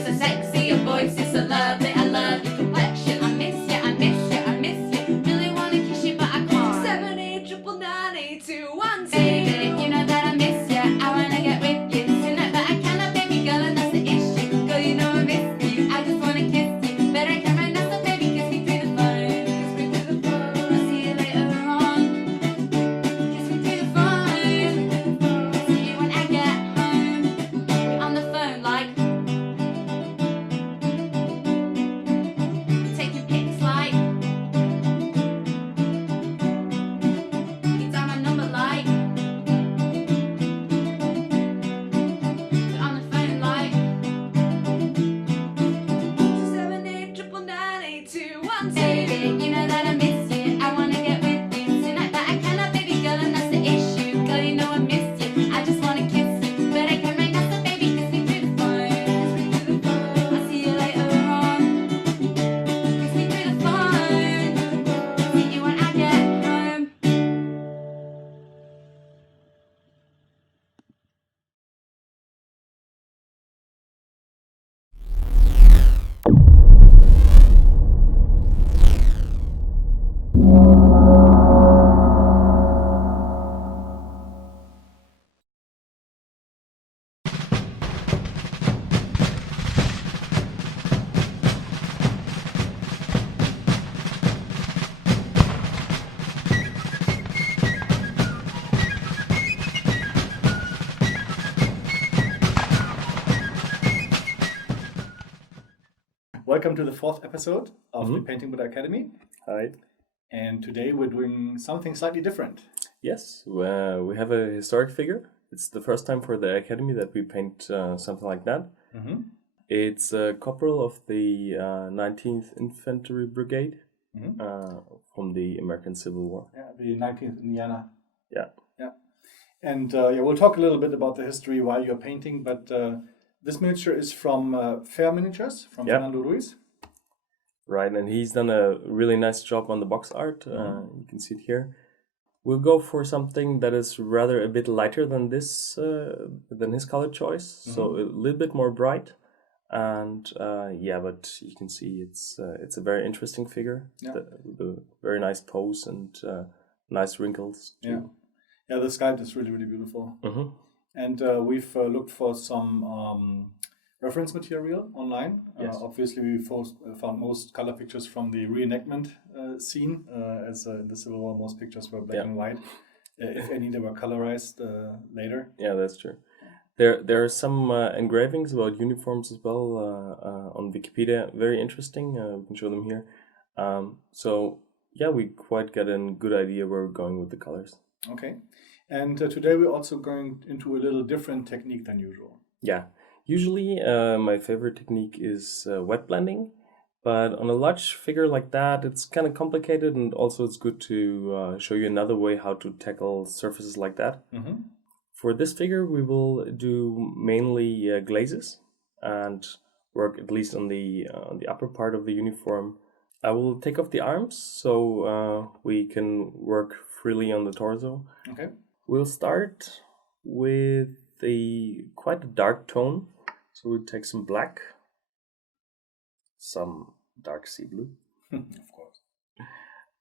you're so sexy, your voice is so lovely. I love your complexion. I miss you, I miss you, I miss you. Really wanna kiss you, but I can't. 789998212. Baby, you know that I miss you. I wanna get with you tonight, but I cannot, baby girl, and that's the issue. Girl, you know I miss you. I just wanna kiss you, but I can't right now, so baby, kiss me through the phone. Kiss me through the phone. I'll see you later on. Kiss me through the phone. See you when I get home. We're on the phone like taking pics like you dial my number like we're on the phone like 789998212. Baby, you know that I miss you. I wanna get with you tonight, but I cannot, baby girl, and that's the issue. Girl, you know I miss you. I just wanna kiss you, but I can't right now, so baby, kiss me through the phone. Kiss me through the phone. I'll see you later on. Kiss me through the phone. See you when I get home. Welcome to the fourth episode of the Painting Buddha Academy. Hi. And today we're doing something slightly different. Yes, we have a historic figure. It's the first time for the Academy that we paint something like that. Mm-hmm. It's a corporal of the 19th Infantry Brigade from the American Civil War. Yeah, the 19th Indiana. Yeah. Yeah. And we'll talk a little bit about the history while you're painting, but this miniature is from Fair Miniatures, from Fernando Ruiz. Right, and he's done a really nice job on the box art. You can see it here. We'll go for something that is rather a bit lighter than this, than his color choice. So a little bit more bright. And but you can see it's a very interesting figure. Yeah. With a very nice pose and nice wrinkles too. Yeah, the sculpt is really, really beautiful. Mm-hmm. And we've looked for some reference material online. Yes. Obviously, we found most color pictures from the reenactment scene, as in the Civil War, most pictures were black and white. If any, they were colorized later. Yeah, that's true. There are some engravings about uniforms as well on Wikipedia. Very interesting. We can show them here. We quite got a good idea where we're going with the colors. Okay. And today we're also going into a little different technique than usual. Yeah. Usually my favorite technique is wet blending. But on a large figure like that, it's kind of complicated, and also it's good to show you another way how to tackle surfaces like that. Mm-hmm. For this figure, we will do mainly glazes and work at least on the upper part of the uniform. I will take off the arms so we can work freely on the torso. Okay. We'll start with quite a dark tone. So we'll take some black, some dark sea blue, of course,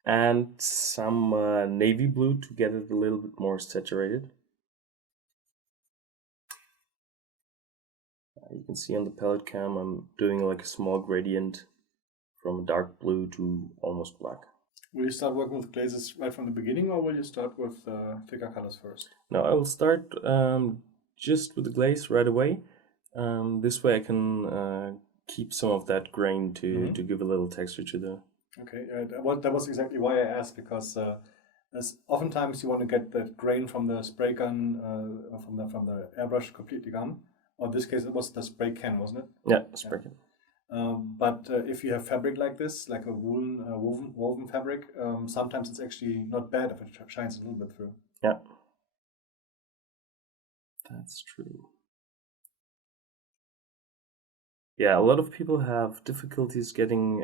and some navy blue to get it a little bit more saturated. You can see on the palette cam I'm doing like a small gradient from dark blue to almost black. Will you start working with glazes right from the beginning, or will you start with thicker colors first? No, I will start just with the glaze right away. This way I can keep some of that grain to give a little texture to the... Okay, that was exactly why I asked, because oftentimes you want to get that grain from the spray gun, from the airbrush completely gone. Or in this case, it was the spray can, wasn't it? Yeah, spray can. But if you have fabric like this, like a woolen woven fabric, sometimes it's actually not bad if it shines a little bit through. Yeah, that's true. Yeah, a lot of people have difficulties getting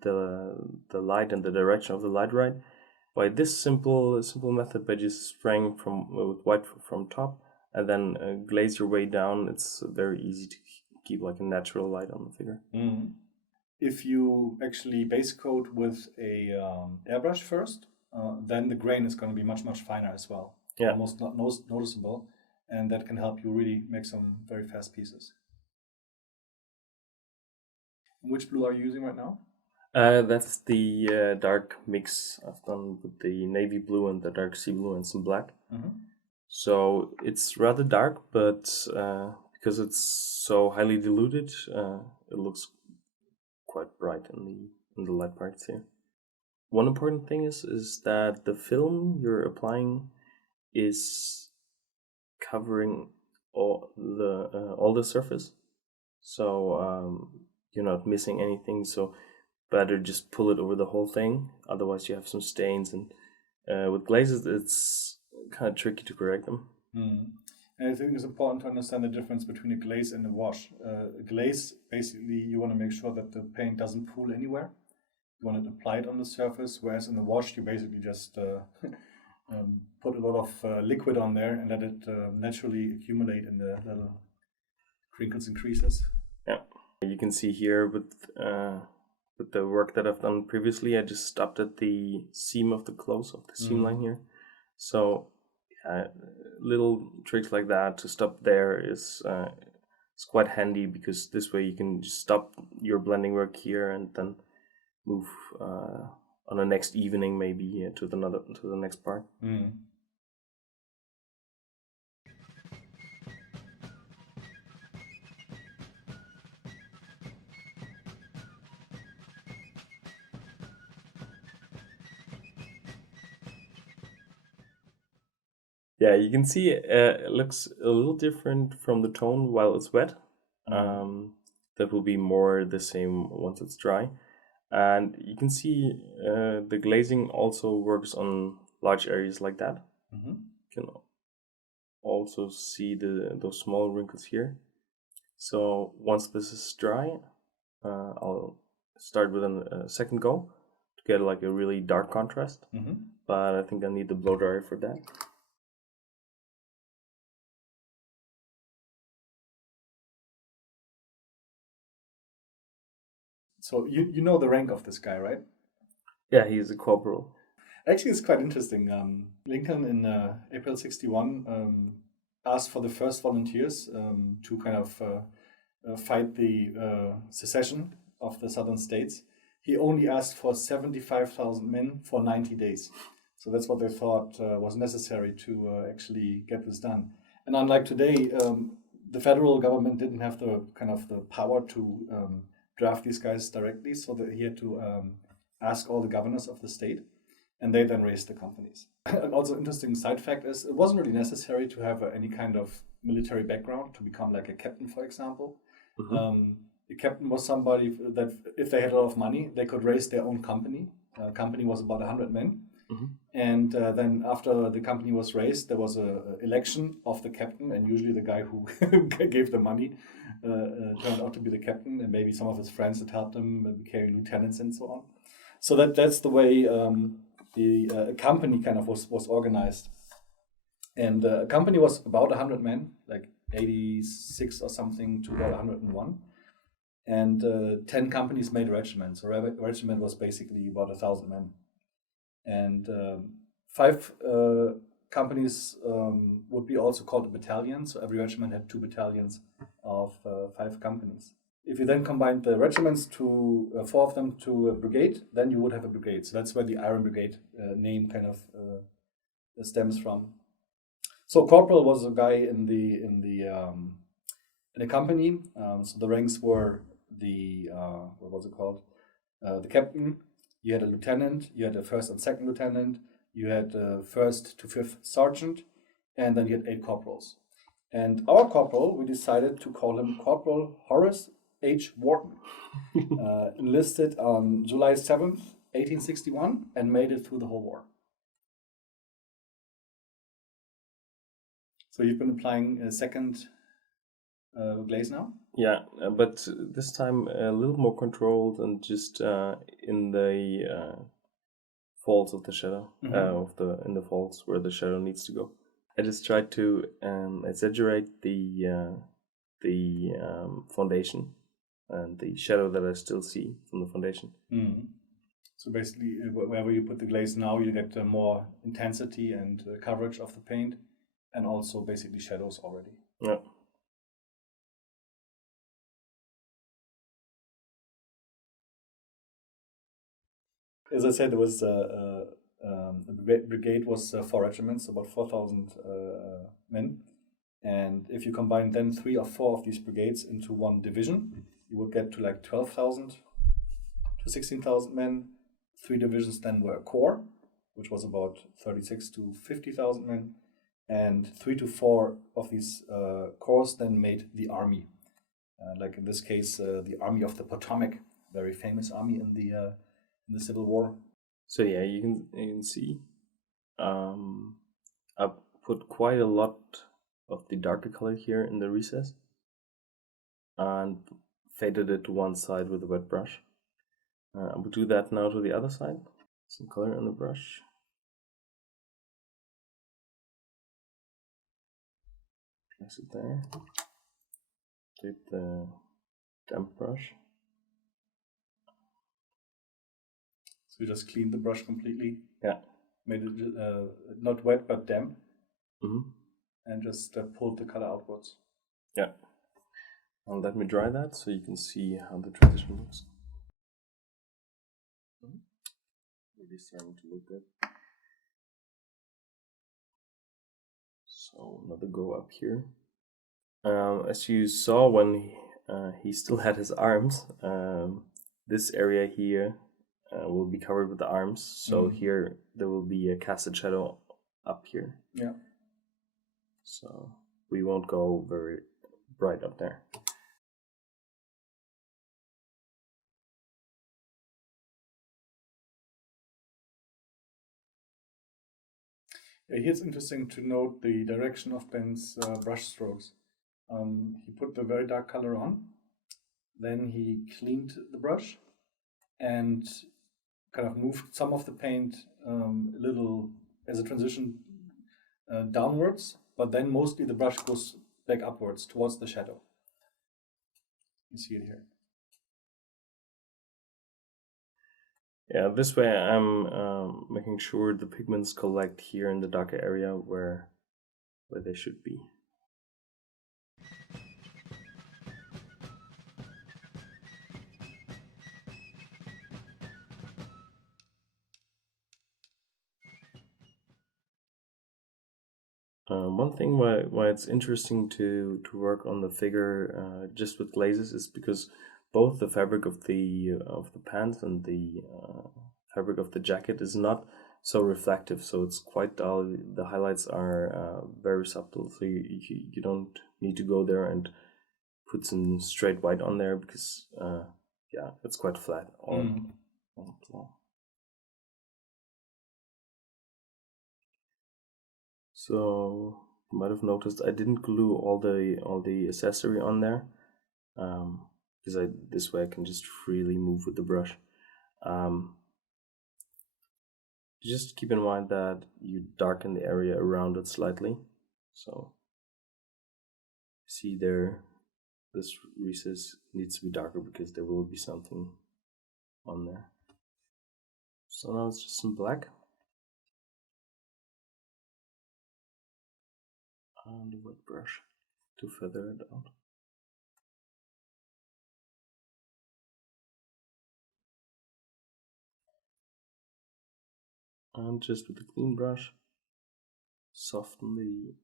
the light and the direction of the light right. By this simple method, by just spraying with white from top and then glaze your way down, it's very easy keep like a natural light on the figure. Mhm. If you actually base coat with a airbrush first, then the grain is going to be much, much finer as well. Yeah. Almost not noticeable. And that can help you really make some very fast pieces. Which blue are you using right now? That's the dark mix I've done with the navy blue and the dark sea blue and some black. So it's rather dark, but because it's so highly diluted, it looks quite bright in the light parts here. One important thing is that the film you're applying is covering all the surface, so you're not missing anything. So better just pull it over the whole thing. Otherwise, you have some stains, and with glazes, it's kind of tricky to correct them. And I think it's important to understand the difference between a glaze and a wash. A glaze, basically, you want to make sure that the paint doesn't pool anywhere. You want it applied on the surface, whereas in the wash, you basically just put a lot of liquid on there and let it naturally accumulate in the little crinkles and creases. Yeah, you can see here with the work that I've done previously, I just stopped at the seam of the close of the seam line here. So little tricks like that to stop there is quite handy, because this way you can just stop your blending work here and then move on the next evening maybe to the next part. Yeah, you can see it looks a little different from the tone while it's wet. That will be more the same once it's dry. And you can see the glazing also works on large areas like that. You can also see those small wrinkles here. So once this is dry, I'll start with a second go to get like a really dark contrast. But I think I need the blow dryer for that. So you know the rank of this guy, right? Yeah, he's a corporal. Actually, it's quite interesting. Lincoln in April '61 asked for the first volunteers to kind of fight the secession of the southern states. He only asked for 75,000 men for 90 days. So that's what they thought was necessary to actually get this done. And unlike today, the federal government didn't have the kind of the power to draft these guys directly, so that he had to ask all the governors of the state, and they then raised the companies. And also, interesting side fact is, it wasn't really necessary to have any kind of military background to become like a captain, for example. The captain was somebody that, if they had a lot of money, they could raise their own company. Company was about 100 men. And then after the company was raised, there was an election of the captain, and usually the guy who gave the money turned out to be the captain, and maybe some of his friends that helped him became lieutenants and so on. So that's the way the company kind of was organized. And a company was about 100 men, like 86 or something to about 101. And 10 companies made a regiment. So a regiment was basically about 1,000 men. And 5 companies would be also called a battalion. So every regiment had 2 battalions of 5 companies. If you then combine the regiments to 4 of them to a brigade, then you would have a brigade. So that's where the Iron Brigade name kind of stems from. So corporal was a guy in a company. So the ranks were the what was it called? The captain. You had a lieutenant. You had a first and second lieutenant. You had a first to fifth sergeant, and then you had 8 corporals. And our corporal, we decided to call him Corporal Horace H. Wharton. Enlisted on July 7th, 1861, and made it through the whole war. So you've been applying a second glaze now? Yeah, but this time a little more controlled and just in the folds of the shadow, in the folds where the shadow needs to go. I just tried to exaggerate the the foundation and the shadow that I still see from the foundation. So basically, wherever you put the glaze now, you get more intensity and coverage of the paint, and also basically shadows already. Yeah. As I said, it was the brigade was 4 regiments, about 4,000 men. And if you combine then 3 or 4 of these brigades into one division, you would get to like 12,000 to 16,000 men. 3 divisions then were a corps, which was about 36 to 50,000 men. And 3 to 4 of these corps then made the army. Like in this case, the Army of the Potomac, very famous army in the Civil War. So yeah, you can see I put quite a lot of the darker color here in the recess and faded it to one side with a wet brush. I will do that now to the other side. Some color on the brush. Place it there. Take the damp brush. So you just cleaned the brush completely. Yeah. Made it not wet but damp. Mm-hmm. And just pulled the color outwards. Yeah. And let me dry that so you can see how the transition looks. Really starting to look good. So another go up here. As you saw when he still had his arms, this area here will be covered with the arms. So here there will be a casted shadow up here. Yeah. So we won't go very bright up there. Here it's interesting to note the direction of Ben's brush strokes. He put the very dark color on, then he cleaned the brush and kind of moved some of the paint a little as a transition downwards, but then mostly the brush goes back upwards towards the shadow. You see it here. Yeah, this way I'm making sure the pigments collect here in the darker area where they should be. One thing why it's interesting to work on the figure just with glazes is because both the fabric of the pants and the fabric of the jacket is not so reflective, so it's quite dull. The highlights are very subtle, so you don't need to go there and put some straight white on there because yeah, it's quite flat on the floor. So you might have noticed I didn't glue all the accessory on there, because this way I can just freely move with the brush. Just keep in mind that you darken the area around it slightly. So see there, this recess needs to be darker because there will be something on there. So now it's just some black. And a wet brush to feather it out. And just with a clean brush, soften the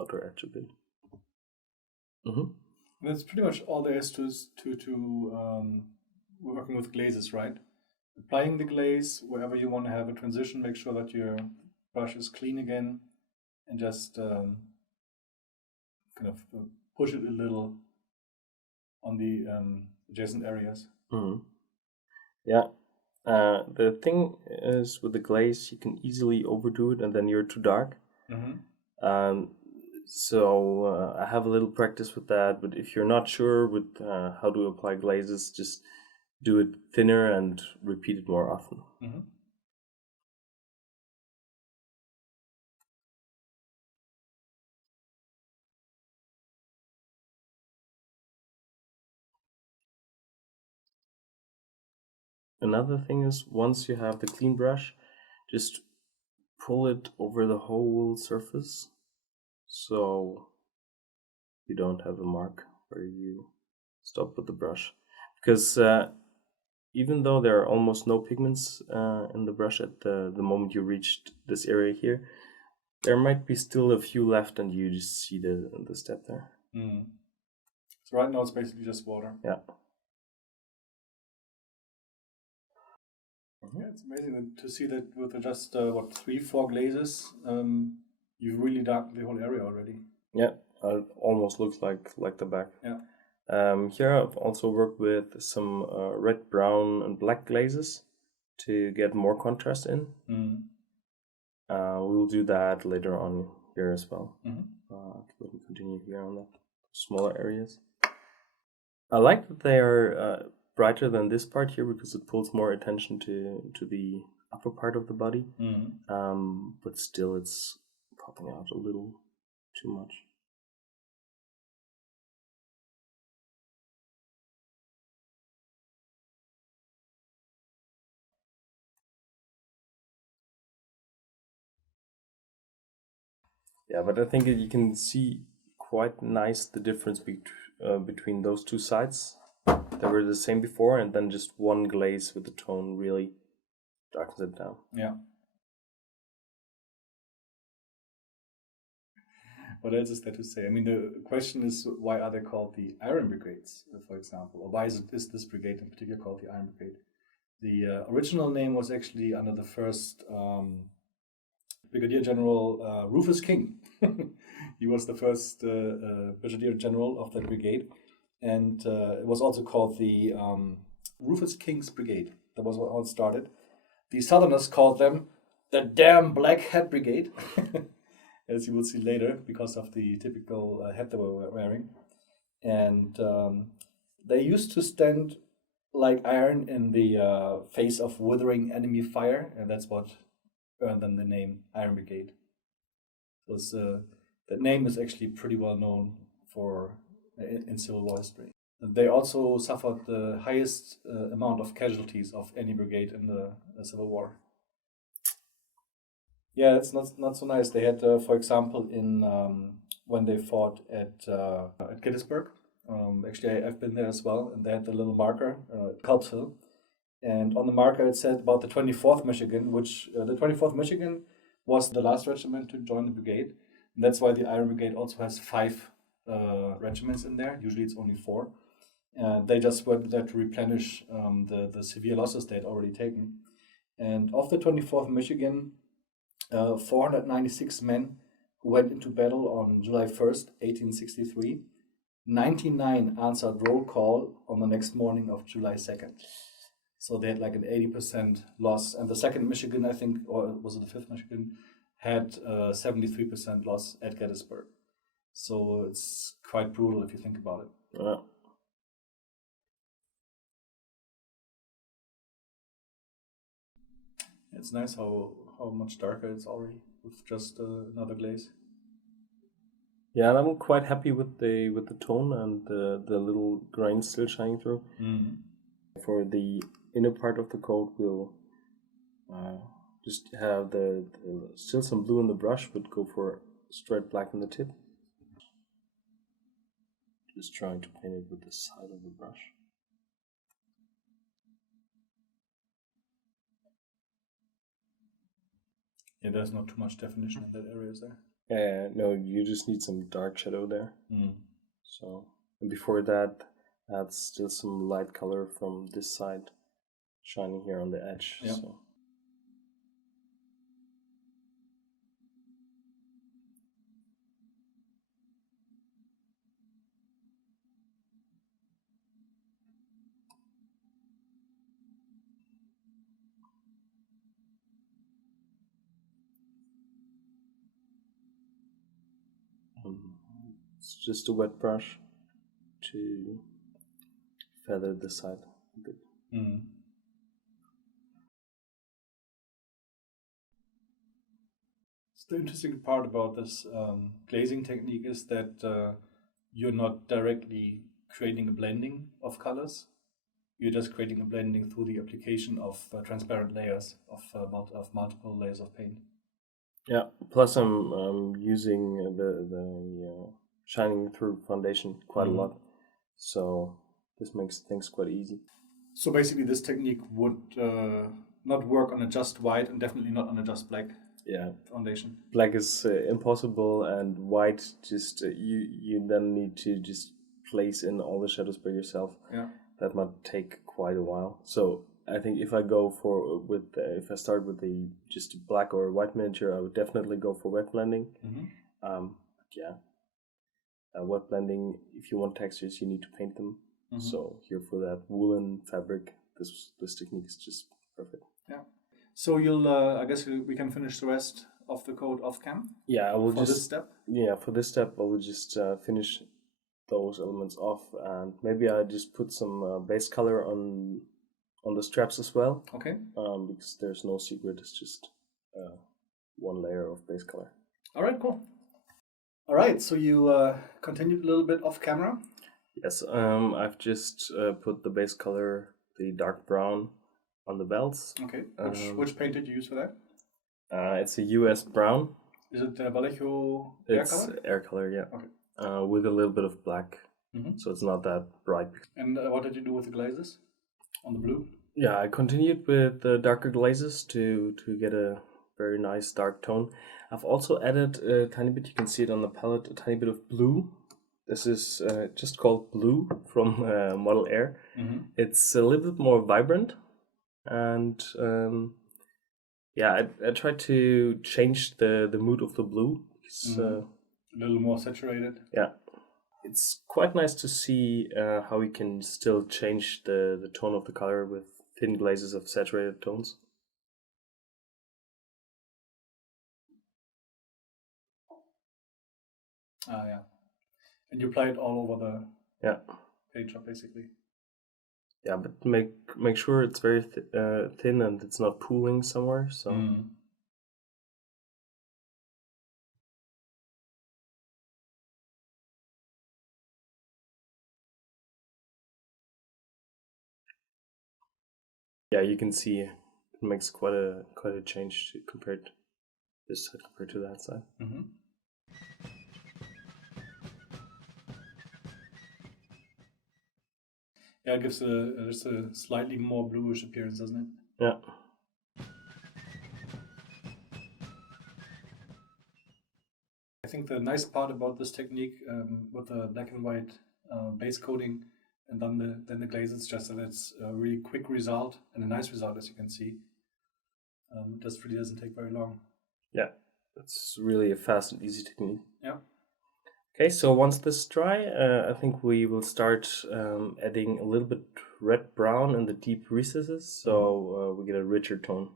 outer edge a bit. That's pretty much all there is to working with glazes, right? Applying the glaze wherever you want to have a transition, make sure that your brush is clean again, and just kind of push it a little on the adjacent areas. Yeah. The thing is with the glaze, you can easily overdo it and then you're too dark. So I have a little practice with that, but if you're not sure with how to apply glazes, just do it thinner and repeat it more often. another thing is, once you have the clean brush, just pull it over the whole surface, so you don't have a mark where you stop with the brush. Because even though there are almost no pigments in the brush at the moment you reached this area here, there might be still a few left, and you just see the step there. Mm. So right now it's basically just water. Yeah. Yeah, it's amazing to see that with just 3-4 glazes, you've really darkened the whole area already. Yeah, it almost looks like the back. Yeah. Here I've also worked with some red, brown, and black glazes to get more contrast in. Mm. We'll do that later on here as well. Mhm. Let me continue here on the smaller areas. I like that they are brighter than this part here because it pulls more attention to the upper part of the body. Mm. But still it's popping out a little too much. Yeah, but I think you can see quite nice the difference between those two sides. They were the same before, and then just one glaze with the tone really darkens it down. Yeah. What else is there to say? I mean, the question is, why are they called the Iron Brigades, for example? Or why is this brigade in particular called the Iron Brigade? The original name was actually under the first Brigadier General Rufus King. He was the first Brigadier General of that brigade. And it was also called the Rufus King's Brigade. That was how it started. The Southerners called them the damn Black Hat Brigade, as you will see later, because of the typical hat they were wearing. And they used to stand like iron in the face of withering enemy fire, and that's what earned them the name Iron Brigade. That name is actually pretty well known in Civil War history. They also suffered the highest amount of casualties of any brigade in the Civil War. Yeah, it's not so nice. They had, for example, in when they fought at Gettysburg. Actually, I've been there as well, and they had the little marker at Culp's Hill. And on the marker it said about the 24th Michigan, which the 24th Michigan was the last regiment to join the brigade. And that's why the Iron Brigade also has 5 regiments in there. Usually it's only 4. They just were there to replenish the severe losses they had already taken. And of the 24th Michigan, 496 men who went into battle on July 1st, 1863, 99 answered roll call on the next morning of July 2nd. So they had like an 80% loss. And the 2nd Michigan, I think, or was it the 5th Michigan, had 73% loss at Gettysburg. So it's quite brutal if you think about it. Yeah. It's nice how much darker it's already with just another glaze. Yeah, and I'm quite happy with the tone and the little grains still shining through. Mm. For the inner part of the coat, we'll just have the still some blue in the brush, but go for straight black in the tip. Just trying to paint it with the side of the brush. Yeah, there's not too much definition in that area, is there? No, you just need some dark shadow there. Mm. So, and before that, add still some light color from this side, shining here on the edge. Yeah. So. It's just a wet brush to feather the side a bit. Mm. So the interesting part about this glazing technique is that you're not directly creating a blending of colors. you're just creating a blending through the application of transparent layers of multiple layers of paint. Yeah. Plus, I'm using the shining through foundation quite a lot, so this makes things quite easy. So basically, this technique would not work on a just white and definitely not on a just black Yeah. foundation. Black is impossible, and white just you then need to just place in all the shadows by yourself. Yeah. That might take quite a while. So I think if I go if I start with the just black or white miniature, I would definitely go for wet blending. Yeah, wet blending. If you want textures, you need to paint them. So here for that woolen fabric, this technique is just perfect. Yeah. So you'll, I guess we can finish the rest of the code off cam. Yeah, I will for this step. Yeah, for this step, I will just finish those elements off, and maybe I just put some base color on the straps as well. Okay. Because there's no secret; it's just one layer of base color. All right, cool. All right, so you continued a little bit off camera. Yes, I've just put the base color, the dark brown, on the belts. Okay. Which paint did you use for that? It's a US brown. Is it Vallejo Air It's Color? air color, yeah. Okay. With a little bit of black, so it's not that bright. And what did you do with the glazes on the blue? Yeah, I continued with the darker glazes to get a very nice dark tone. I've also added a tiny bit, you can see it on the palette, a tiny bit of blue. This is just called Blue from Model Air. It's a little bit more vibrant, and yeah, I tried to change the mood of the blue. It's a little more saturated. Yeah, it's quite nice to see how we can still change the tone of the color with thin glazes of saturated tones. Yeah. And you apply it all over the page, basically. Yeah, but make sure it's very thin and it's not pooling somewhere. So. Yeah, you can see it makes quite a change compared this side compared to that side. Yeah, it gives just a slightly more bluish appearance, doesn't it? Yeah. I think the nice part about this technique with the black and white base coating and then the glaze, it's just that it's a really quick result and a nice result, as you can see. It just really doesn't take very long. Yeah, it's really a fast and easy technique. Yeah. Okay, so once this is dry, I think we will start adding a little bit red-brown in the deep recesses, so we get a richer tone.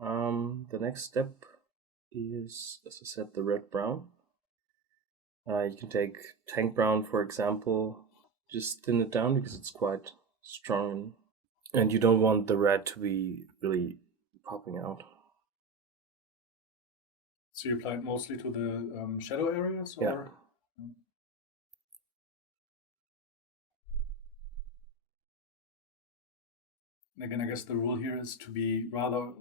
The next step is, as I said, the red-brown. You can take tank brown, for example, just thin it down because it's quite strong, and you don't want the red to be really popping out. So you apply it mostly to the shadow areas? Or? Yeah. And again, I guess the rule here is to be rather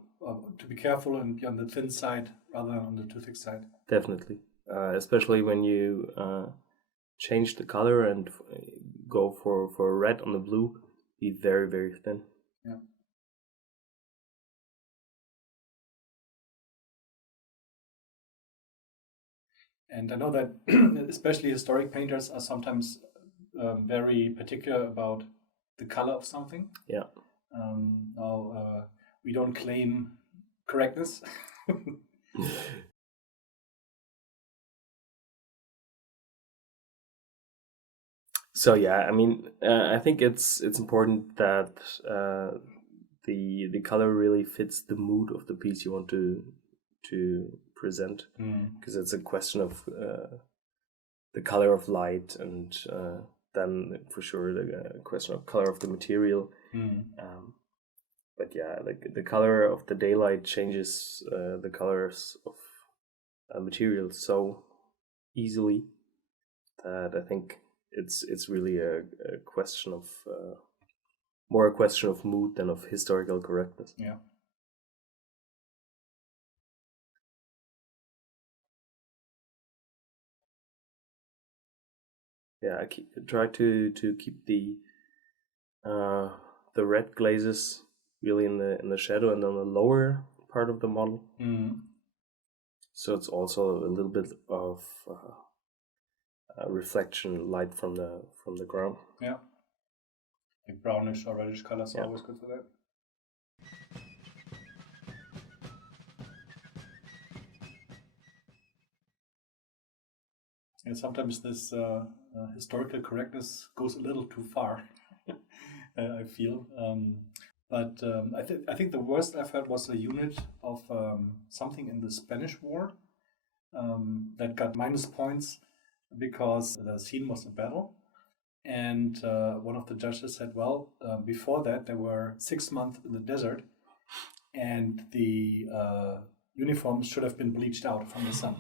to be careful and be on the thin side rather than on the too thick side. Definitely, especially when you change the color and go for red on the blue, be very, very thin. Yeah. And I know that especially historic painters are sometimes very particular about the color of something. Yeah. Now, we don't claim correctness. So yeah, I mean, I think it's important that the color really fits the mood of the piece you want to present, because it's a question of the color of light and then for sure the question of color of the material. But yeah, like the color of the daylight changes the colors of materials so easily that I think it's really a question of more a question of mood than of historical correctness. Yeah. Yeah, I try to keep the red glazes really in the shadow and on the lower part of the model. So it's also a little bit of reflection light from the ground. Yeah. Like brownish or reddish colors are always good for that. And sometimes this historical correctness goes a little too far, I feel. But I think the worst I've heard was a unit of something in the Spanish War that got minus points because the scene was a battle. And one of the judges said, well, before that, there were 6 months in the desert, and the uniforms should have been bleached out from the sun.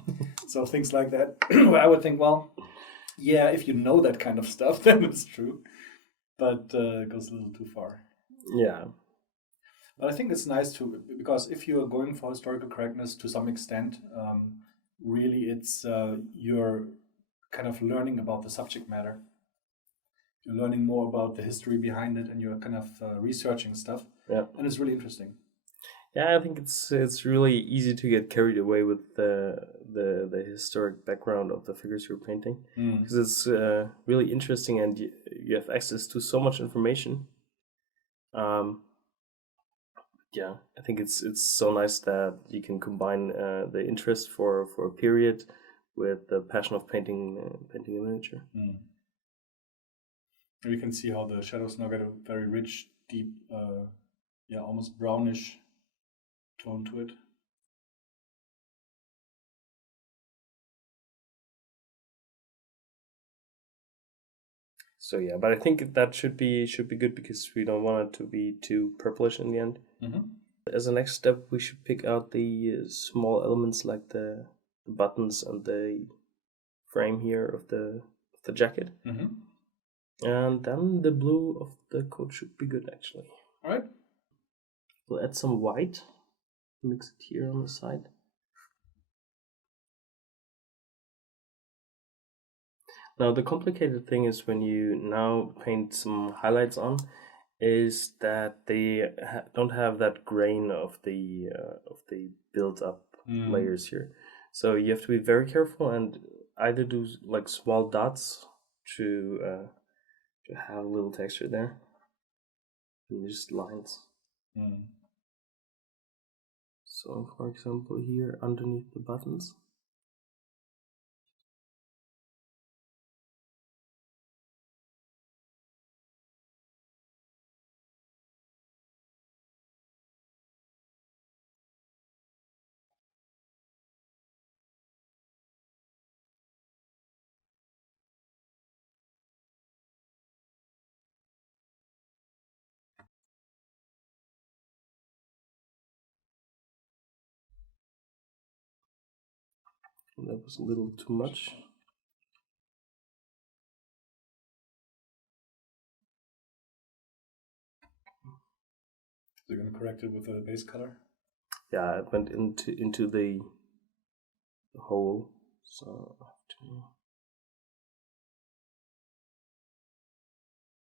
So things like that, where I would think, well, yeah, if you know that kind of stuff, then it's true. But it goes a little too far. Yeah. But I think it's nice to, because if you're going for historical correctness to some extent, really it's you're kind of learning about the subject matter. You're learning more about the history behind it, and you're kind of researching stuff. Yeah. And it's really interesting. Yeah, I think it's really easy to get carried away with the historic background of the figures you're painting, because it's really interesting, and you have access to so much information. Yeah, I think it's so nice that you can combine the interest for a period with the passion of painting a miniature. We can see how the shadows now get a very rich, deep, almost brownish tone to it. So yeah, but I think that should be good, because we don't want it to be too purplish in the end. As a next step, we should pick out the small elements like the buttons and the frame here of the jacket. And then the blue of the coat should be good, actually. All right. We'll add some white, mix it here on the side. Now the complicated thing is, when you now paint some highlights on, is that they don't have that grain of the built up layers here. So you have to be very careful and either do like small dots to have a little texture there, and just lines. So for example, here underneath the buttons. That was a little too much. So you're going to correct it with a base color? Yeah, it went into the hole, so I have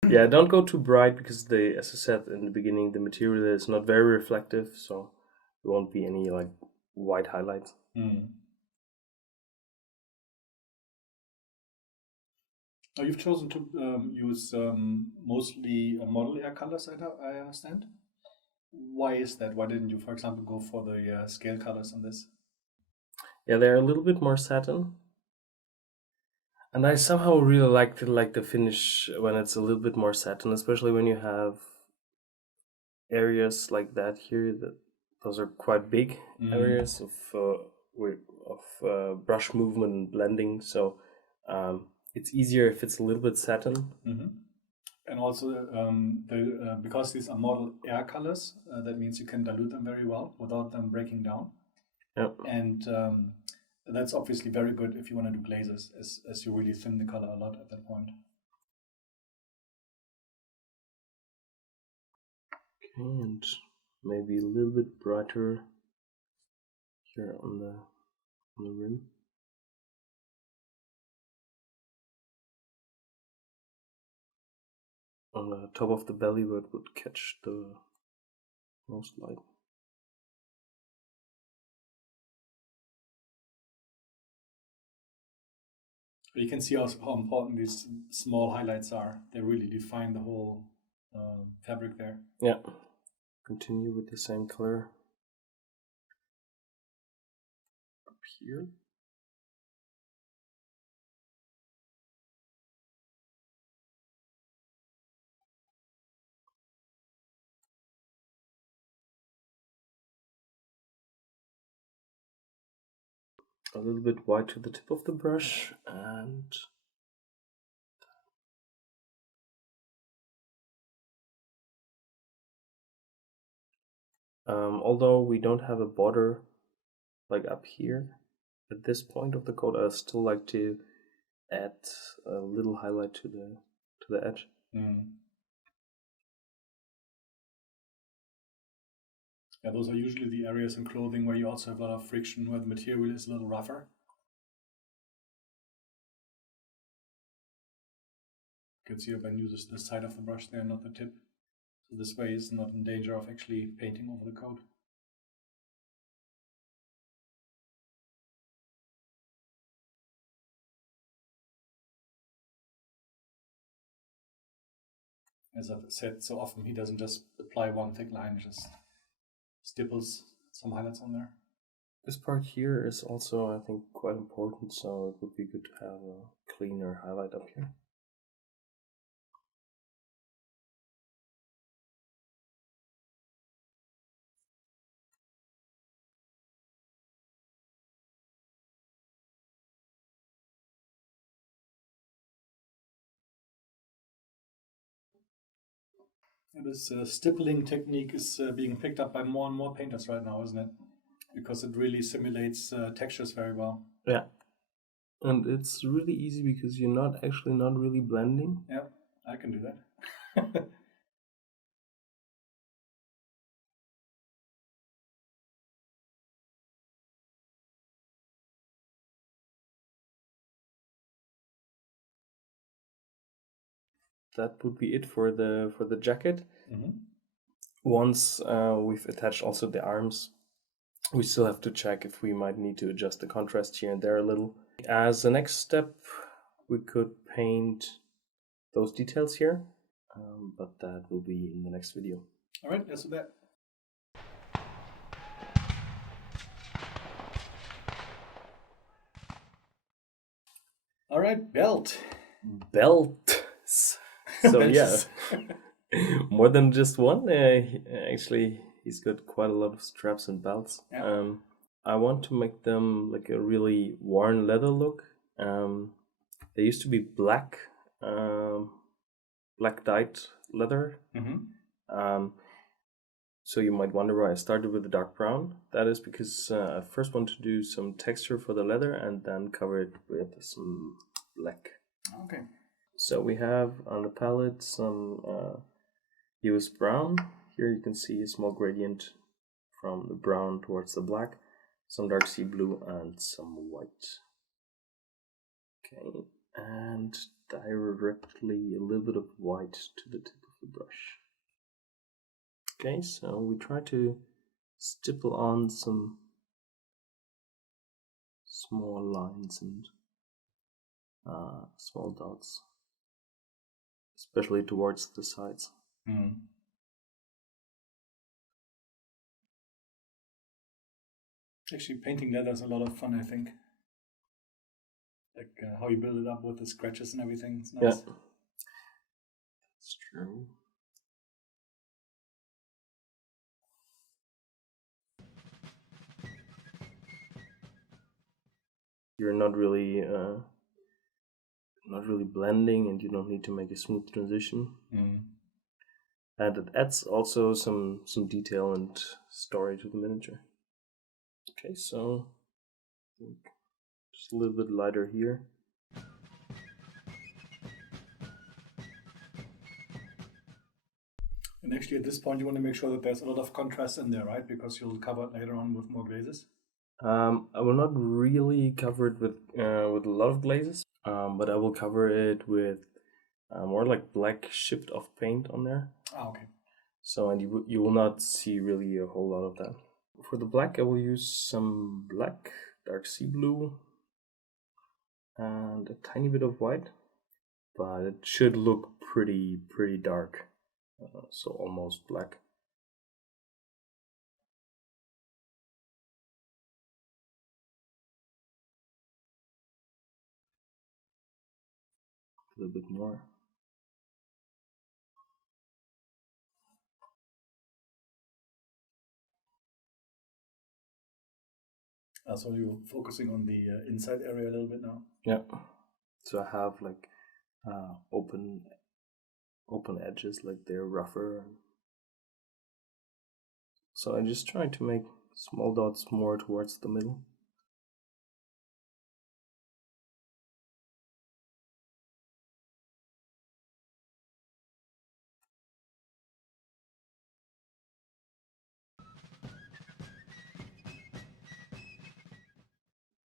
to... Yeah, don't go too bright, because as I said in the beginning, the material is not very reflective, so there won't be any like white highlights. Oh, you've chosen to use mostly model air colors, I understand. Why is that? Why didn't you, for example, go for the scale colors on this? Yeah, they're a little bit more satin. And I somehow really like the finish when it's a little bit more satin, especially when you have areas like that here. Those are quite big areas of brush movement and blending. So it's easier if it's a little bit satin. And also, because these are model air colors, that means you can dilute them very well without them breaking down. Yep. And that's obviously very good if you want to do glazes, as you really thin the color a lot at that point. Okay, and maybe a little bit brighter here on the rim. On the top of the belly where it would catch the most light. You can see how important these small highlights are. They really define the whole fabric there. Yeah. Continue with the same color up here. A little bit white to the tip of the brush, and although we don't have a border like up here at this point of the coat, I still like to add a little highlight to the edge. Yeah, those are usually the areas in clothing where you also have a lot of friction, where the material is a little rougher. You can see Ben uses the side of the brush there, not the tip. So this way he's not in danger of actually painting over the coat. As I've said so often, he doesn't just apply one thick line, just stipples some highlights on there. This part here is also, I think, quite important, so it would be good to have a cleaner highlight up here. This stippling technique is being picked up by more and more painters right now, isn't it? Because it really simulates textures very well. Yeah. And it's really easy because you're not really blending. Yeah, I can do that. That would be it for the jacket. Mm-hmm. Once we've attached also the arms, we still have to check if we might need to adjust the contrast here and there a little. As the next step, we could paint those details here, but that will be in the next video. All right, let's do that. All right, belt. So yeah, more than just one. Actually, he's got quite a lot of straps and belts. Yeah. I want to make them like a really worn leather look. They used to be black dyed leather. Mm-hmm. So you might wonder why I started with the dark brown. That is because I first want to do some texture for the leather and then cover it with some black. Okay. So we have on the palette some US brown. Here you can see a small gradient from the brown towards the black, some dark sea blue and some white. Okay, and directly a little bit of white to the tip of the brush. Okay, so we try to stipple on some small lines and small dots, especially towards the sides. Mm-hmm. Actually, painting leather is a lot of fun, I think. Like how you build it up with the scratches and everything. It's nice. Yeah, that's true. You're not really blending, and you don't need to make a smooth transition. Mm. And it adds also some detail and story to the miniature. Okay, so I think just a little bit lighter here. And actually, at this point, you want to make sure that there's a lot of contrast in there, right? Because you'll cover it later on with more glazes. I will not really cover it with a lot of glazes, but I will cover it with more like black shift of paint on there. Ah, okay. So, and you will not see really a whole lot of that. For the black, I will use some black, dark sea blue, and a tiny bit of white, but it should look pretty dark, so almost black. A little bit more. So you're focusing on the inside area a little bit now. Yeah. So I have like open edges, like they're rougher. So I'm just trying to make small dots more towards the middle.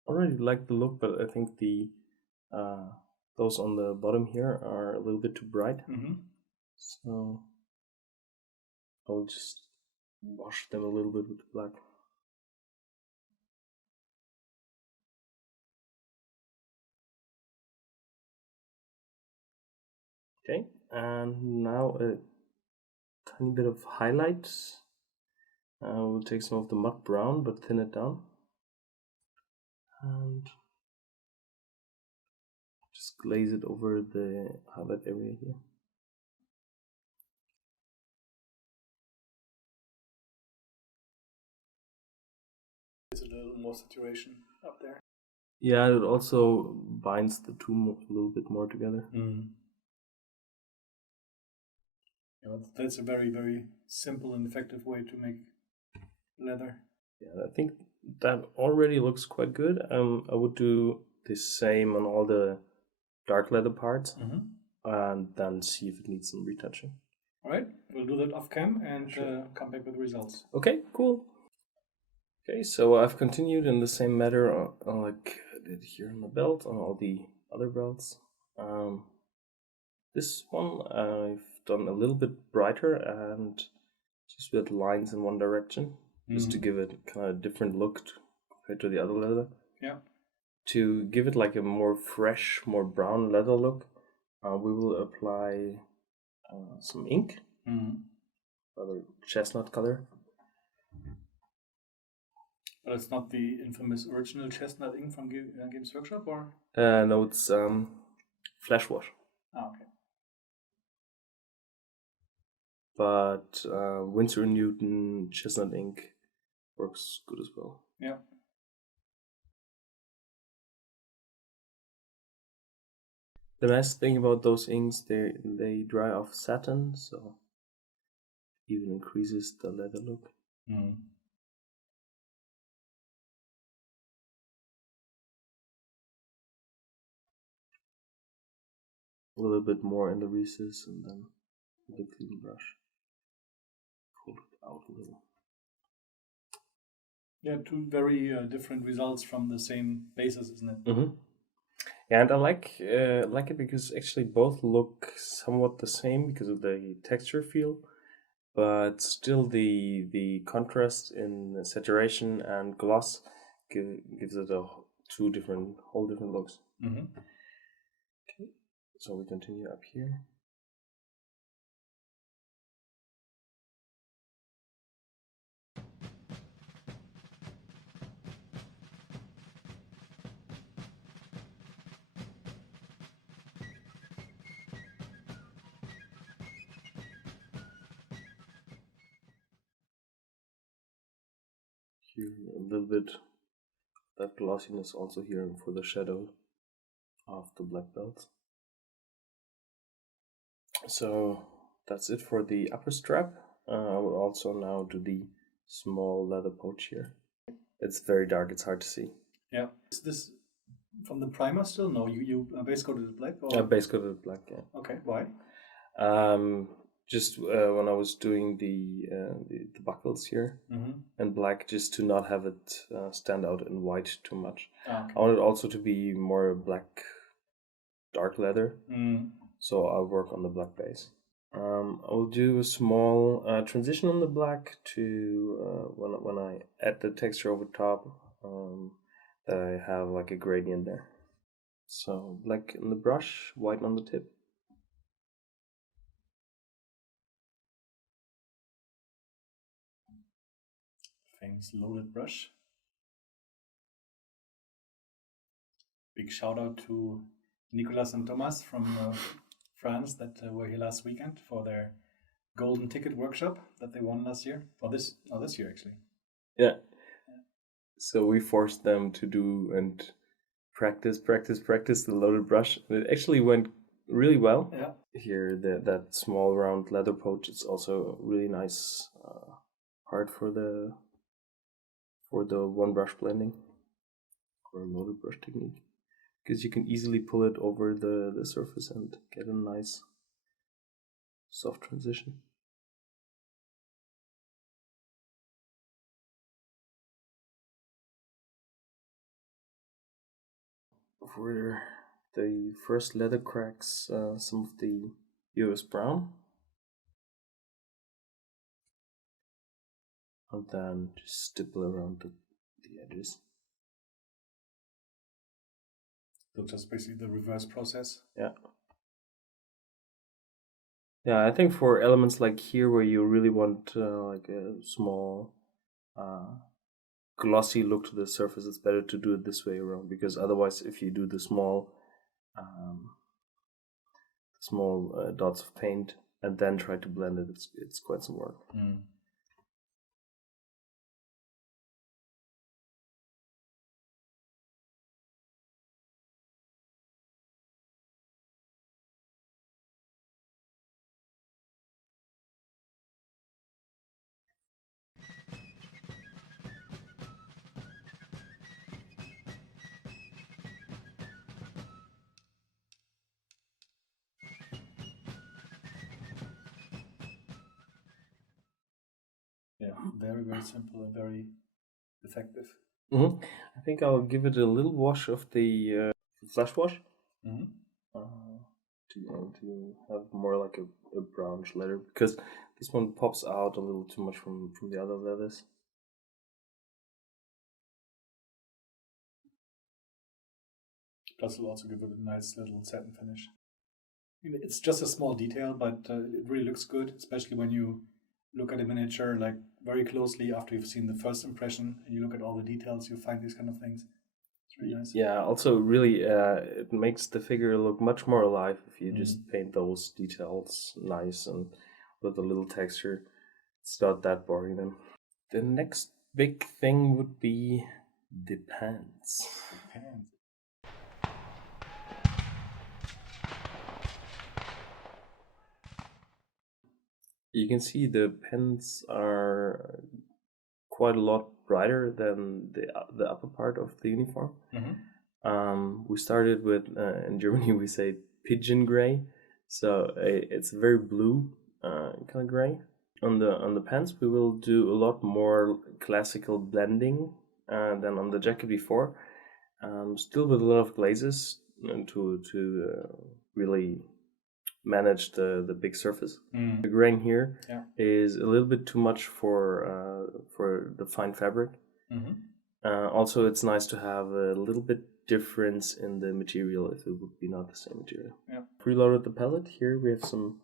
I already like the look, but I think the those on the bottom here are a little bit too bright. Mm-hmm. So I'll just wash them a little bit with the black. Okay, and now a tiny bit of highlights. We'll take some of the mud brown, but thin it down. And just glaze it over the highlight area here. There's a little more saturation up there. Yeah, it also binds the two a little bit more together. Mm. Yeah, that's a very, very simple and effective way to make leather. Yeah, I think that already looks quite good. I would do the same on all the dark leather parts, and then see if it needs some retouching. All right, we'll do that off cam and come back with results. Okay, cool. Okay, so I've continued in the same manner like I did here on the belt, on all the other belts. This one I've done a little bit brighter and just with lines in one direction, just to give it kind of a different look compared to the other leather. Yeah. To give it like a more fresh, more brown leather look, we will apply some ink, rather chestnut color. But it's not the infamous original chestnut ink from Games Workshop, or? No, it's flash wash. Ah, okay. But Winsor & Newton chestnut ink works good as well. Yeah. The nice thing about those inks, they dry off satin, so even increases the leather look. A little bit more in the recess, and then with a clean brush, pull it out a little. Yeah, two very different results from the same basis, isn't it? Mm-hmm. Yeah, and I like it because actually both look somewhat the same because of the texture feel, but still the contrast in saturation and gloss gives it whole different looks. Mm-hmm. Okay, so we continue up here. Here a little bit that glossiness also here for the shadow of the black belt. So that's it for the upper strap. I will also now do the small leather pouch here. It's very dark, it's hard to see. Yeah. Is this from the primer still? No, you base coated it black? Or? Yeah, base coated black, yeah. Okay, why? just when I was doing the buckles here, and black, just to not have it stand out in white too much. Okay. I want it also to be more black, dark leather. So I'll work on the black base. I will do a small transition on the black to when I add the texture over top, that I have like a gradient there. So black in the brush, white on the tip. Famous loaded brush. Big shout out to Nicolas and Thomas from France that were here last weekend for their golden ticket workshop that they won last year. Or this year actually. Yeah. So we forced them to do and practice the loaded brush. And it actually went really well. Yeah. Here, that small round leather pouch is also really nice part for the one brush blending or loaded brush technique, because you can easily pull it over the surface and get a nice soft transition. For the first leather cracks, some of the US brown, and then just stipple around the edges. So just basically the reverse process. Yeah. Yeah, I think for elements like here where you really want like a small glossy look to the surface, it's better to do it this way around, because otherwise if you do the small dots of paint and then try to blend it, it's quite some work. Yeah, very, very simple and very effective. I think I'll give it a little wash of the flash wash to have more like a brownish leather, because this one pops out a little too much from the other leathers. Plus it'll also give it a nice little satin finish. It's just a small detail, but it really looks good, especially when you look at a miniature like very closely after you've seen the first impression and you look at all the details, you find these kind of things. It's really nice. Yeah, also really it makes the figure look much more alive if you just paint those details nice and with a little texture. It's not that boring then. The next big thing would be the pants. You can see the pants are quite a lot brighter than the upper part of the uniform. We started with in Germany we say pigeon gray, so it's very blue kind of gray. On the pants we will do a lot more classical blending than on the jacket before. Still with a lot of glazes to really manage the big surface. The grain here is a little bit too much for the fine fabric. Also, it's nice to have a little bit difference in the material if it would be not the same material. Preloaded the palette. Here we have some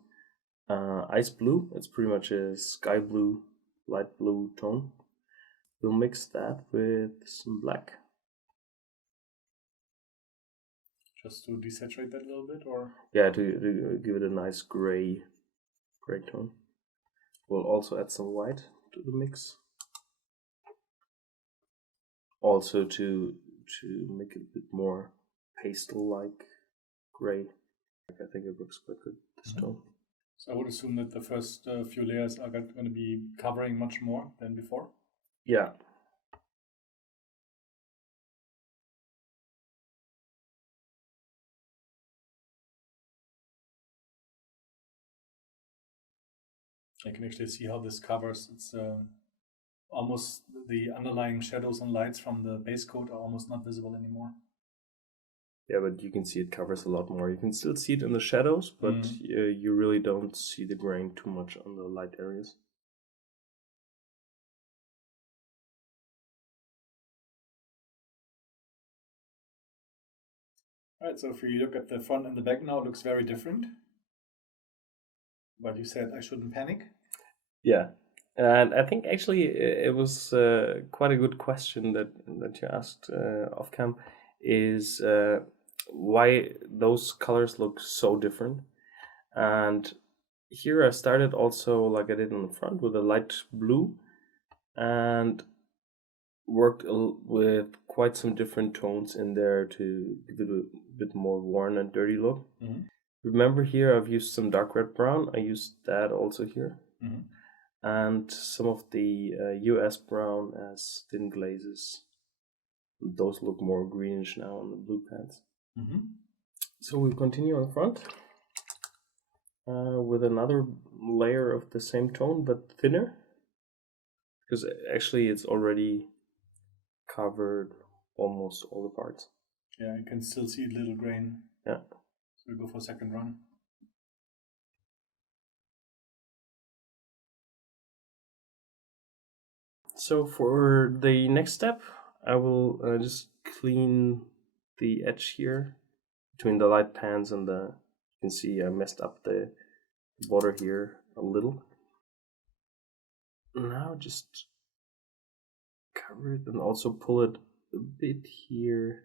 ice blue. It's pretty much a sky blue, light blue tone. We'll mix that with some black. Just to desaturate that a little bit, or? Yeah, to give it a nice gray tone. We'll also add some white to the mix. Also to make it a bit more pastel-like gray. I think it looks quite good, this tone. So I would assume that the first few layers are going to be covering much more than before? Yeah. You can actually see how this covers. It's almost the underlying shadows and lights from the base coat are almost not visible anymore. Yeah, but you can see it covers a lot more. You can still see it in the shadows, but you really don't see the grain too much on the light areas. Alright, so if you look at the front and the back now, it looks very different. But you said I shouldn't panic. Yeah, and I think actually it was quite a good question that you asked off cam, is why those colors look so different. And here I started also like I did on the front with a light blue, and worked with quite some different tones in there to give it a bit more worn and dirty look. Mhm. Remember here I've used some dark red brown. I used that also here. Mhm. And some of the US brown as thin glazes. Those look more greenish now on the blue pads. Mhm. So we continue on the front with another layer of the same tone but thinner, because actually it's already covered almost all the parts. Yeah, you can still see a little grain. Yeah. So we go for a second run. So for the next step, I will just clean the edge here between the light pans and the. You can see I messed up the border here a little. Now just cover it and also pull it a bit here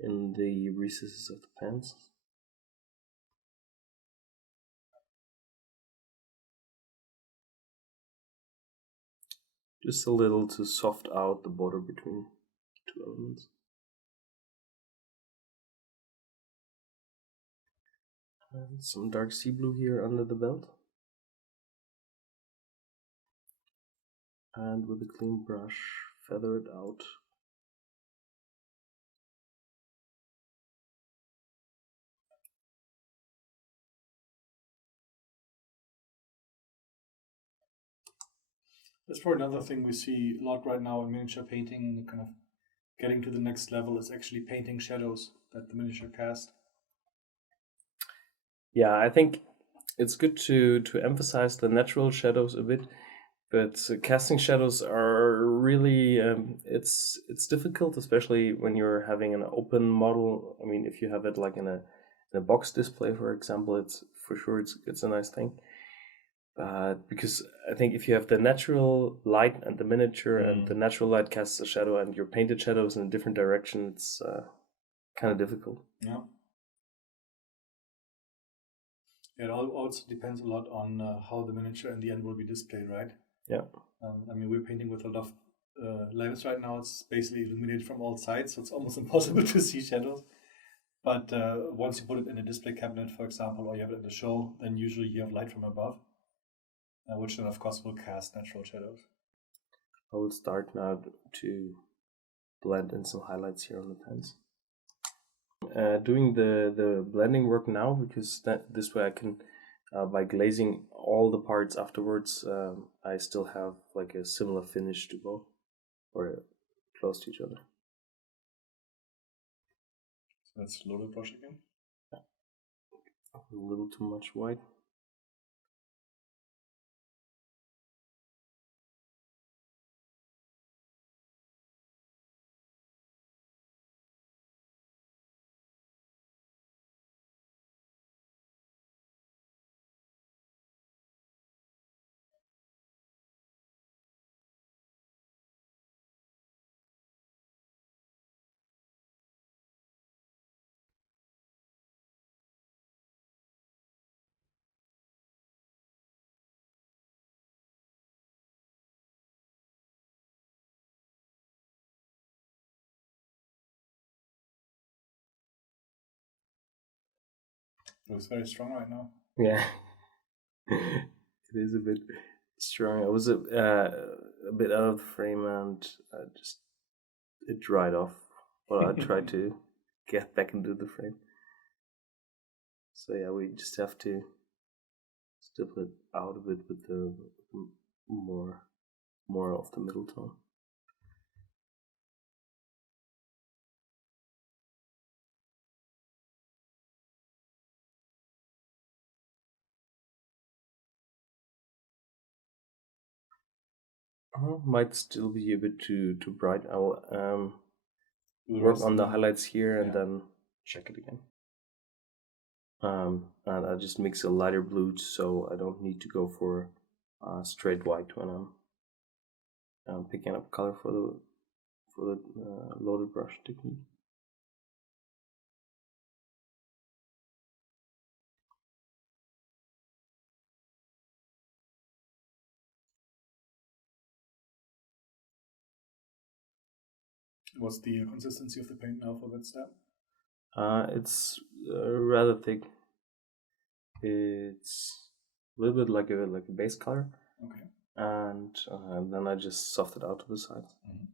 in the recesses of the pans. Just a little to soft out the border between the two elements. And some dark sea blue here under the belt. And with a clean brush, feather it out. That's probably another thing we see a lot right now in miniature painting, kind of getting to the next level is actually painting shadows that the miniature cast. Yeah, I think it's good to emphasize the natural shadows a bit, but casting shadows are really it's difficult, especially when you're having an open model. I mean, if you have it like in a box display, for example, it's for sure it's a nice thing. Because I think if you have the natural light and the miniature, and the natural light casts a shadow, and your painted shadows in a different direction, it's kind of difficult. Yeah. It also depends a lot on how the miniature in the end will be displayed, right? Yeah. I mean, we're painting with a lot of lamps right now. It's basically illuminated from all sides, so it's almost impossible to see shadows. But once you put it in a display cabinet, for example, or you have it in the show, then usually you have light from above, which then, of course, will cast natural shadows. I will start now to blend in some highlights here on the pens. Doing the blending work now, because this way I can, by glazing all the parts afterwards, I still have like a similar finish to both, or close to each other. So let's load the brush again. A little too much white. It looks very strong right now. Yeah, it is a bit strong. I was a bit out of the frame, and just it dried off. But I tried to get back into the frame. So yeah, we just have to stipple it out a bit with the more of the middle tone. Might still be a bit too bright. I will work on the highlights here and then check it again. And I just mix a lighter blue so I don't need to go for straight white when I'm picking up color for the loaded brush technique. What's the consistency of the paint now for that step? It's rather thick. It's a little bit like a base color. Okay. And then I just soft it out to the sides. Mm-hmm.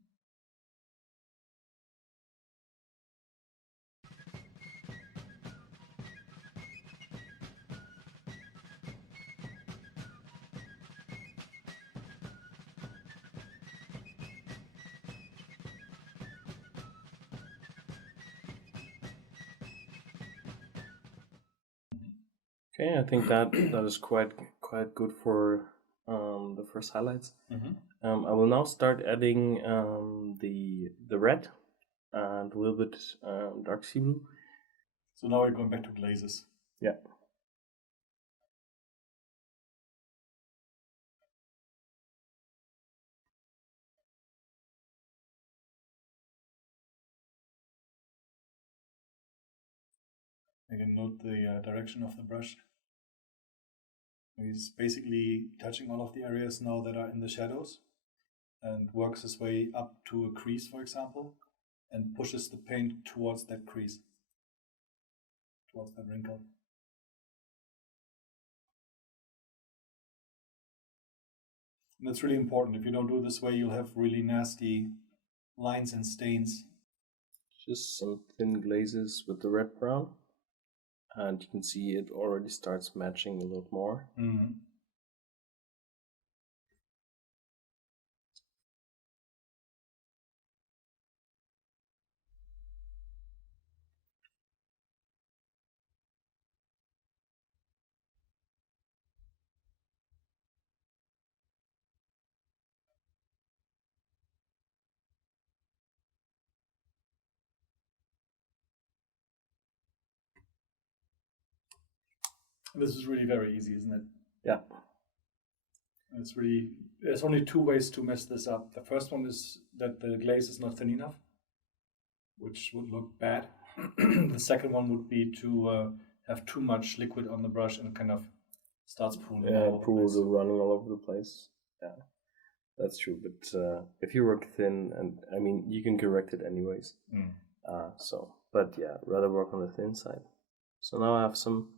Okay, I think that is quite good for the first highlights. Mm-hmm. I will now start adding the red and a little bit dark sea blue. So now we're going back to glazes. Yeah. You can note the direction of the brush. He's basically touching all of the areas now that are in the shadows and works his way up to a crease, for example, and pushes the paint towards that crease, towards that wrinkle. And that's really important. If you don't do it this way, you'll have really nasty lines and stains. Just some thin glazes with the red brown. And you can see it already starts matching a lot more. Mm-hmm. This is really very easy, isn't it? Yeah. There's only two ways to mess this up. The first one is that the glaze is not thin enough, which would look bad. The second one would be to have too much liquid on the brush and kind of starts pooling all over the pools place. are running all over the place. Yeah, that's true. But if you work thin, and I mean, you can correct it anyways. Mm. But yeah, rather work on the thin side. So now I have some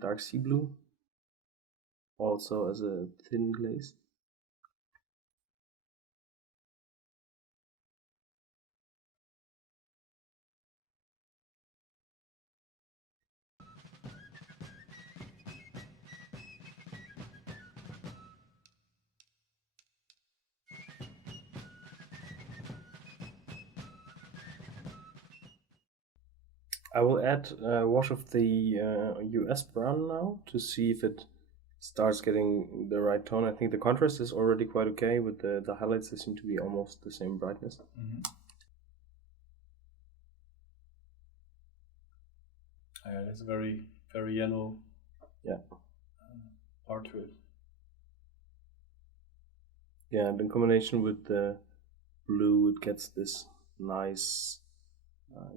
dark sea blue, also as a thin glaze. I will add a wash of the US brown now to see if it starts getting the right tone. I think the contrast is already quite okay with the highlights. They seem to be almost the same brightness. Mm-hmm. There's a very, very yellow part to it. Yeah, and in combination with the blue, it gets this nice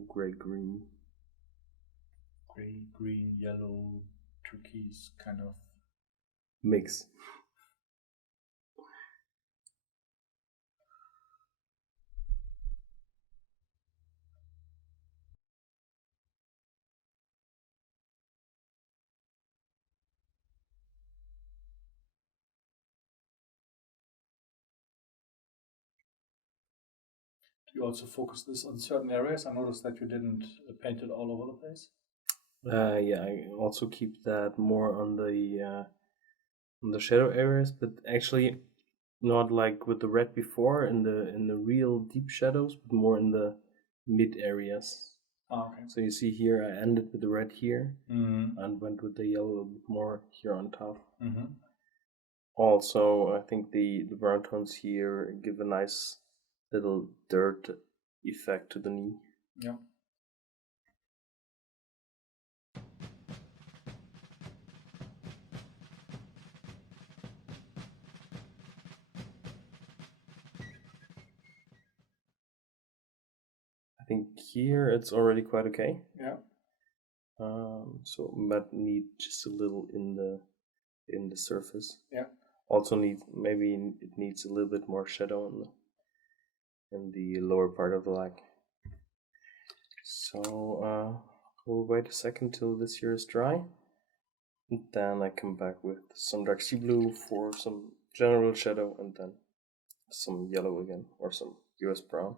gray-green. Gray, green, yellow, turquoise kind of mix. You also focus this on certain areas. I noticed that you didn't paint it all over the place. Yeah, I also keep that more on the shadow areas, but actually not like with the red before in the real deep shadows, but more in the mid areas. Oh, okay. So you see here, I ended with the red here Mm-hmm. and went with the yellow a bit more here on top. Mm-hmm. Also, I think the brown tones here give a nice little dirt effect to the knee. Yeah. I think here it's already quite okay. Yeah. So might need just a little in the surface. Yeah. Also maybe it needs a little bit more shadow in the lower part of the leg. So we'll wait a second till this here is dry. And then I come back with some dark sea blue for some general shadow, and then some yellow again, or some US brown.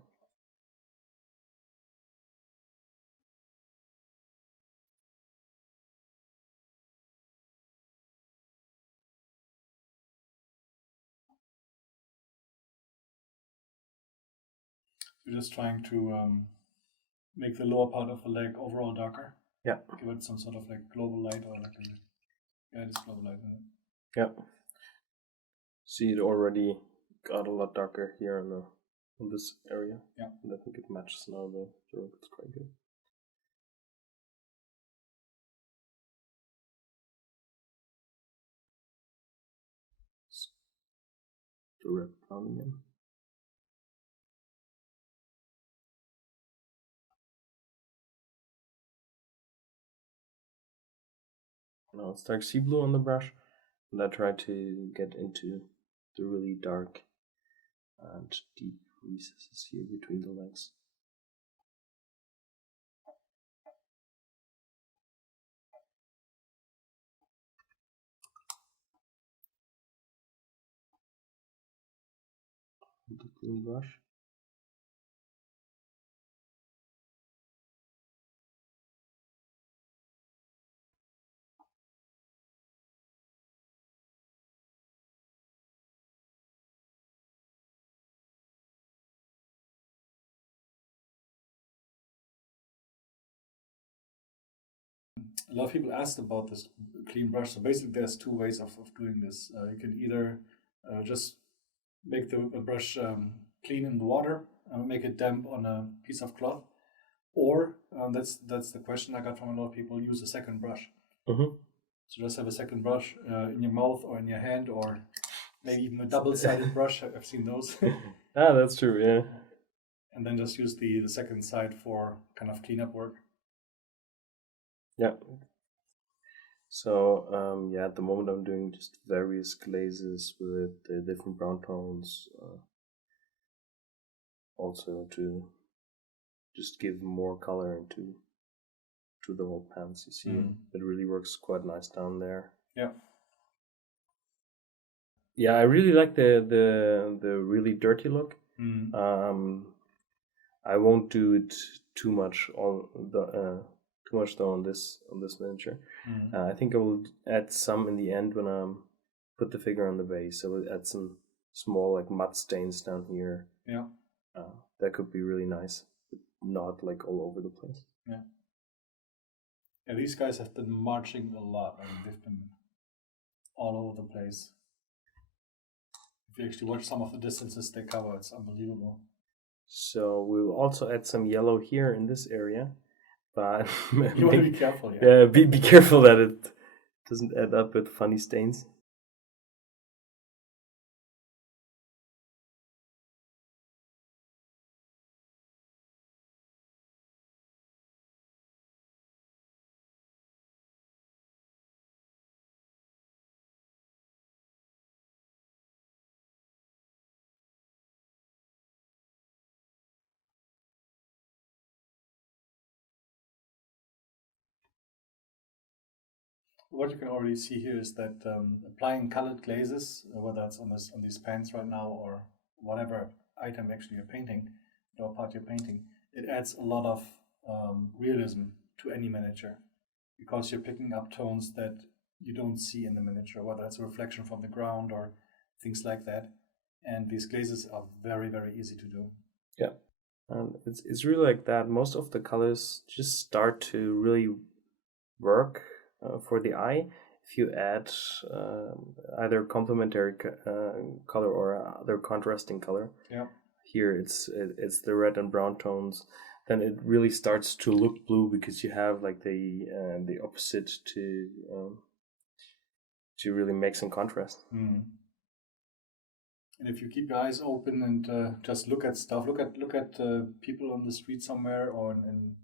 You're just trying to make the lower part of the leg overall darker. Yeah. Give it some sort of like global light or like it's global light, isn't it? Yeah. See, it already got a lot darker here in this area. Yeah. And I think it matches now the look. It's quite good. The red brown again. Now it's dark sea blue on the brush, and I try to get into the really dark and deep recesses here between the legs. With the clean brush. A lot of people asked about this clean brush. So basically, there's two ways of doing this. You can either just make the brush clean in the water, make it damp on a piece of cloth, or that's the question I got from a lot of people. Use a second brush. Mm-hmm. So just have a second brush in your mouth or in your hand, or maybe even a double-sided brush. I've seen those. That's true. Yeah. And then just use the second side for kind of cleanup work. Yeah. So at the moment I'm doing just various glazes with the different brown tones, also to just give more color into the whole pants. You see, it really works quite nice down there. Yeah. Yeah, I really like the really dirty look. I won't do it too much though on this miniature. I think I will add some in the end when I put the figure on the base. I will add some small like mud stains down here. Yeah. That could be really nice, but not like all over the place. Yeah. Yeah, these guys have been marching a lot. I mean, they've been all over the place. If you actually watch some of the distances they cover, it's unbelievable. So we'll also add some yellow here in this area, but you want to be careful. Yeah, be careful that it doesn't add up with funny stains. What you can already see here is that applying colored glazes, whether it's on these pants right now or whatever item actually you're painting, or part you're painting, it adds a lot of realism to any miniature. because you're picking up tones that you don't see in the miniature, whether it's a reflection from the ground or things like that. And these glazes are very, very easy to do. Yeah. And it's really like that. Most of the colors just start to really work for the eye if you add either complementary color or other contrasting color. Yeah. Here it's the red and brown tones. Then it really starts to look blue because you have like the opposite to really make some contrast. Mm. And if you keep your eyes open and just look at stuff, look at people on the street somewhere or in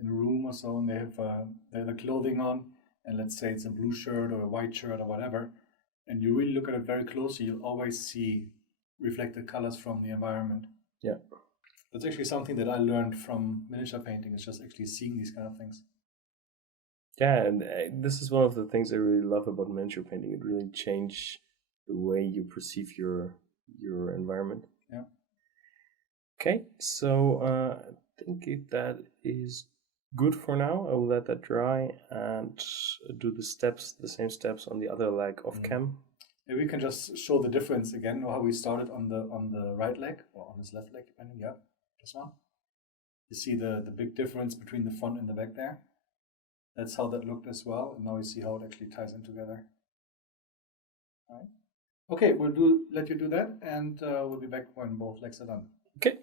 a room or so, and they have the clothing on, and let's say it's a blue shirt or a white shirt or whatever, and you really look at it very closely, you'll always see reflected colors from the environment. Yeah. That's actually something that I learned from miniature painting, is just actually seeing these kind of things. Yeah, and this is one of the things I really love about miniature painting. It really changed the way you perceive your environment. Yeah. Okay, so I think that is good for now. I will let that dry and do the same steps on the other leg off cam. Maybe we can just show the difference again, how we started on the right leg or on his left leg, depending. Yeah, this one. You see the big difference between the front and the back there. That's how that looked as well, and now you see how it actually ties in together. All right. Okay, we'll let you do that, and we'll be back when both legs are done. Okay.